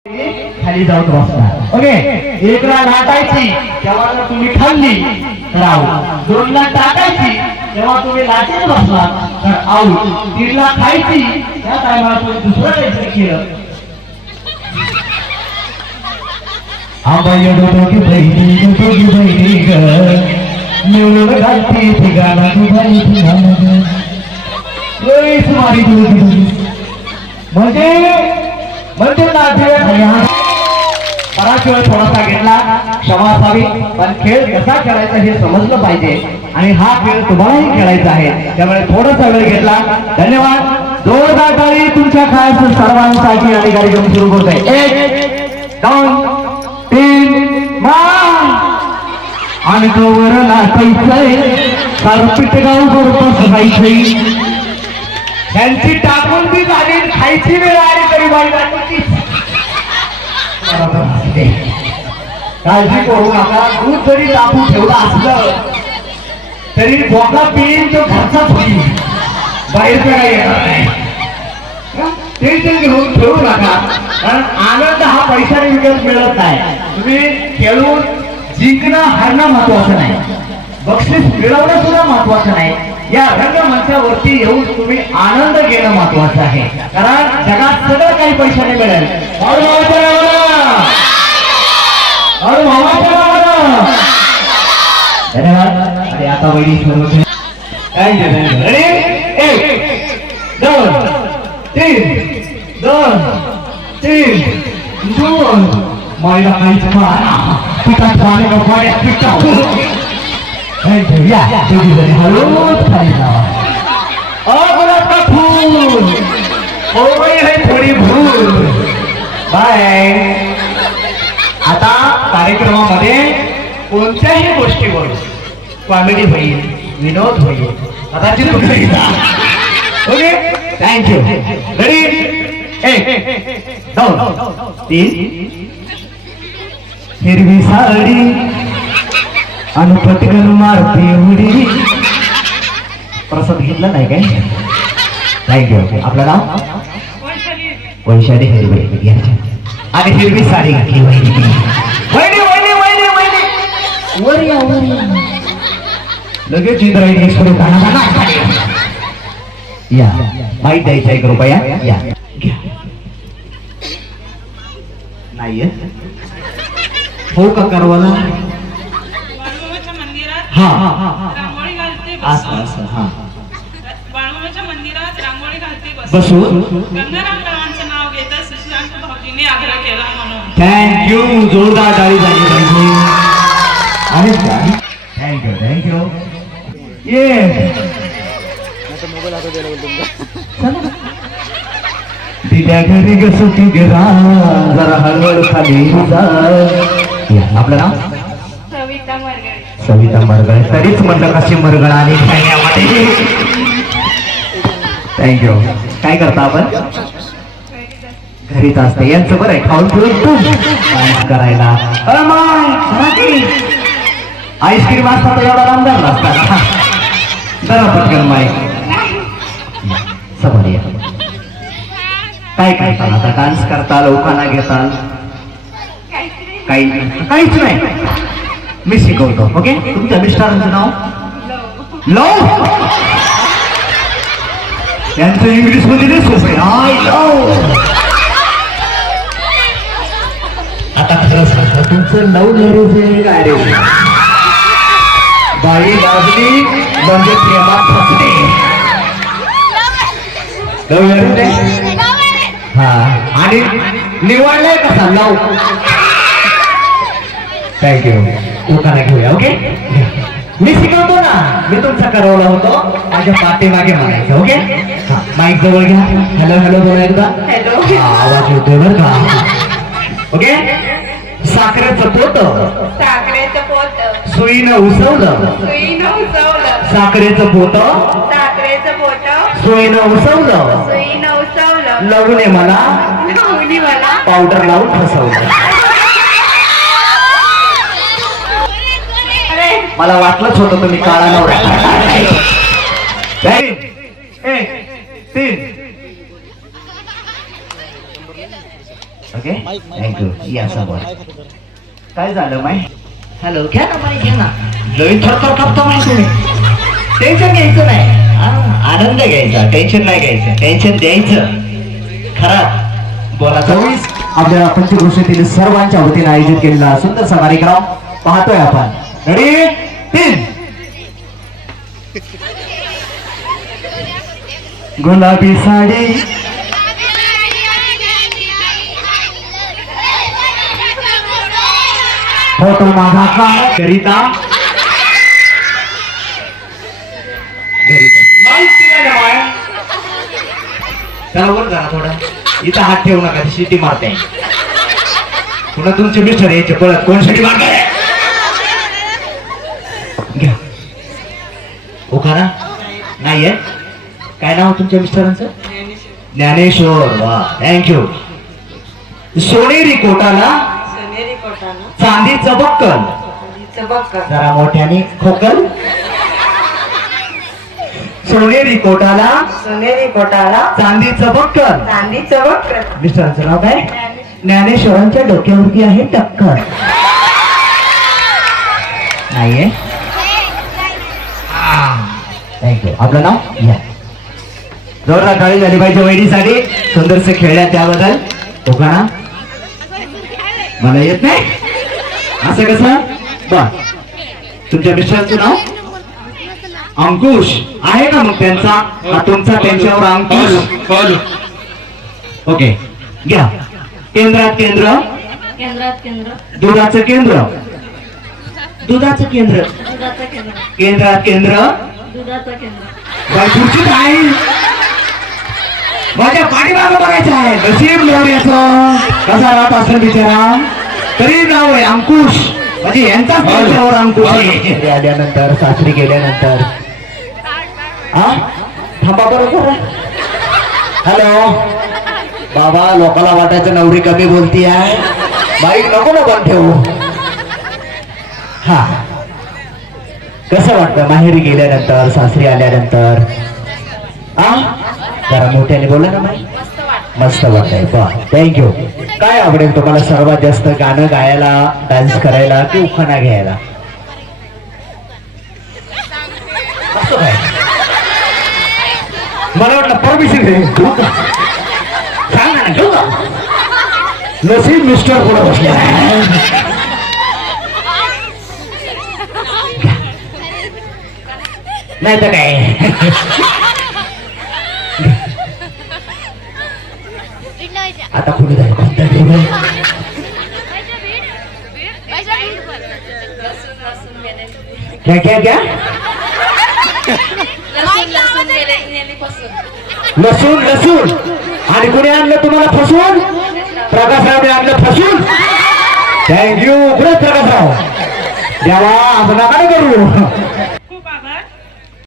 खाली जाऊन बसणार ओके एकला लाटायची तेव्हा जर तुम्ही खाल्ली तर आऊट दोनला टाकायची तेव्हा तुम्ही लाटेत बसला तर आऊट तीनला खायची त्या टायमाला तुम्ही दुसरं काहीतरी केलं आबाई दोघी बहिणी दोघी बहिणी ग निवडून घालते ठिकाणा दुधाई ठिकाणा ग लई सुमारी दोघी दोघी म्हणजे म्हणजे नाट्य बराच वेळ थोडासा घेतला क्षमा असावी. पण खेळ कसा खेळायचा हे समजलं पाहिजे. आणि हा खेळ तुम्हालाही खेळायचा आहे. त्यामुळे थोडासा वेळ घेतला. धन्यवाद. जोरदार टाळी तुमच्या खास सर्वांसाठी आणि कार्यक्रम सुरू होत आहे एक दोन तीन आणि गौर लाटायचंय कारपीट गाव बसायचंय त्यांची टाकून बी झाली खायची वेळ आली तरी बाई वाटत काळजी करू नका. दूध जरी टाकून ठेवलं असलं तरी बोका पिईन तो घरचाच होईल बाहेरचं काही येणार नाही. ते टेन्शन घेऊन ठेवू नका. कारण आनंद हा पैशाने विकत मिळत नाही. तुम्ही खेळून जिंकणं हारणं महत्वाचं नाही. बक्षीस मिळवणं सुद्धा महत्वाचं नाही. या रंगमंचावरती येऊन तुम्ही आनंद घेणं महत्वाचं आहे. कारण जगात सगळं काही पैशाने मिळेल. अरे मामाच्या नावानं! अरे मामाच्या नावानं! धन्यवाद. आणि आता वैदिक सर्व थँक्यू थँक्यू रेडी एक दोन तीन दोन तीन. दोन. महिला काहीच मारा. पिता पाणी का पाण्यात पिठा थँक्यू दोघी जणी हळूच खाली जावा अ गुलाब फूल हो गई थोडी भूल बाय आता कार्यक्रमामध्ये कोणत्याही गोष्टीवर कॉमेडी होईल विनोद होईल. कदाचित कुठेही जा. ओके थँक्यू रेडी एक दोन तीन. हिरवी साडी. आणि पटकन मारते उडी. प्रसाद घेतला नाही काय? थँक्यू आपलं नाव? वैशाली हिरवे आणि हिरवी साडी घातली वहिनी. लगेच इंद्रायणी एक्सप्रेस या. माहीत द्यायचा एक रुपया. या. नाही हो का करवाला? रांगोळी घालते असं बसून असं हा. बाळूमामाच्या मंदिरात रांगोळी घालते बसून गंगाराम रावांचं नाव घेता सुशांत भाऊजीने आग्रह केला म्हणून. थँक्यू जोरदार टाळी झाली पाहिजे आहे थँक्यू थँक्यू ये दिल्या घरी ग सुखी गिरा जरा हळूहळू खाली जा. या, आपलं नाव? कविता मरगळ. तरीच म्हटलं कसे मरगळ आणि थँक्यू काय करता आपण? घरीच असते. यांचं बरं आहे. खाऊन पिऊन डान्स करायला? आईस्क्रीम असता तर एवढा रामदार नसता जरा पटकन माय. समोर या. काय करताल? आता डान्स करता लोकांना घेताल? काही काहीच नाही. मी शिकवतो ओके? तुमच्या मिस्टरांचं नाव? लव? त्यांचं इंग्लिशमध्ये नाही सोपे आय लव! आता खरं सांगा तुमचं लव मॅरेज आहे काय रे? बाई लागली म्हणजे प्रेमात फसणे लव मॅरेज आहे हा. आणि निवडलंय कसा लव. थँक्यू लोकांना घेऊया ओके मी शिकवतो ना. मी तुमचा करवला होतो. माझ्या पाठीमागे म्हणायचं ओके हा माईक जवळ घ्या. हॅलो हॅलो बोला एकदा. हॅलो आवाज येतोय बरं का? ओके साखरेचं पोत. साखरेचं पोत. सुईनं उसवलं सुईनं उचवलं साखरेचं पोत. साखरेचं पोट सुईनं उसवलं सुईनं उचवलं लवणे मला. लावणी मला. पावडर लावून फसवलं. मला वाटलंच होतं तुम्ही काळा नवरा. तीन. एक तीन ओके थँक्यू या समोर काय झालं माय हॅलो घ्या ना माय घ्या ना. लई थरथर कापतो माय तुम्ही. टेन्शन घ्यायचं नाही. हा, आनंद घ्यायचा टेन्शन नाही घ्यायचं. टेन्शन द्यायचं. खरा. बोला चोवीस. आपल्या पंचकृषीतील सर्वांच्या वतीने आयोजित केलेला सुंदरसा कार्यक्रम पाहतोय आपण. रेडी गुलाबी साडी. फोटो माझा का करिता त्याला वर जा थोडा. इथं हात ठेवू नका शिटी मारते. पुन्हा तुमचे मिस्टर यायचे पळत. कोण शिटी मारताय? उखाना नाहीये? काय नाव तुमच्या मिस्टरांचं? ज्ञानेश्वर. वा थँक्यू सोनेरी कोटाला सोनेरी कोटानं चांदीचं बक्कल. चांदीचं बक्कल. जरा मोठ्याने खोकल. सोनेरी कोटाला सोनेरी कोटाला चांदीचं बक्कल. चांदीचं बक्कल. मिस्टरांचं नाव काय? ज्ञानेश्वरांच्या डोक्यावरती आहे टक्कर. नाहीये थँक्यू आपलं नाव या. जोरदार टाळी झाली पाहिजे वैडीसाठी सुंदरसे खेळल्या त्याबद्दल. कोकणा? मला येत नाही. असं कसं? बर. तुमच्या मिस्टरांचं नाव? अंकुश. आहे का मग त्यांचा? हा तुमचा त्यांच्यावर अंकुश? ओके. घ्या. केंद्रात केंद्र? केंद्रात केंद्र. दुधाचं केंद्र? दुधाचं केंद्र. दुधाचं केंद्र. केंद्रात केंद्र? दुधाचं केंद्र बाई, माझ्या पाठीमागं बघायचं आहे. नशीब लोड्याचं कसा राहत असेल बिचारा. तरी नाव आहे अंकुश. म्हणजे यांचाच त्यांच्यावर अंकुश आहे. आल्यानंतर सासरी गेल्यानंतर. हा? थांबा बरोबर हॅलो. बाबा लोकाला वाटायचं नवरी कमी बोलती आहे बाईक नको ना पण ठेवू. हा. कसं वाटतं माहेरी गेल्यानंतर सासरी आल्यानंतर? आ? जरा मोठ्याने बोला ना माई. मस्त वाटतंय बा थँक्यू काय आवडेल तुम्हाला सर्वात जास्त गाणं गायला डान्स करायला की उखाणा घ्यायला? मला वाटलं परमिशन घे. घेऊ ना घेऊ का? नसीब मिस्टर पुढे बसले नाही तर काय? आता कुणी जाईल क्या क्या क्या लसूण लसूण. आणि कुणी आणलं तुम्हाला फसून? प्रकाशरावने आणलं फसून? थँक्यू खरंच प्रकाशराव. देवा आपण नका करू.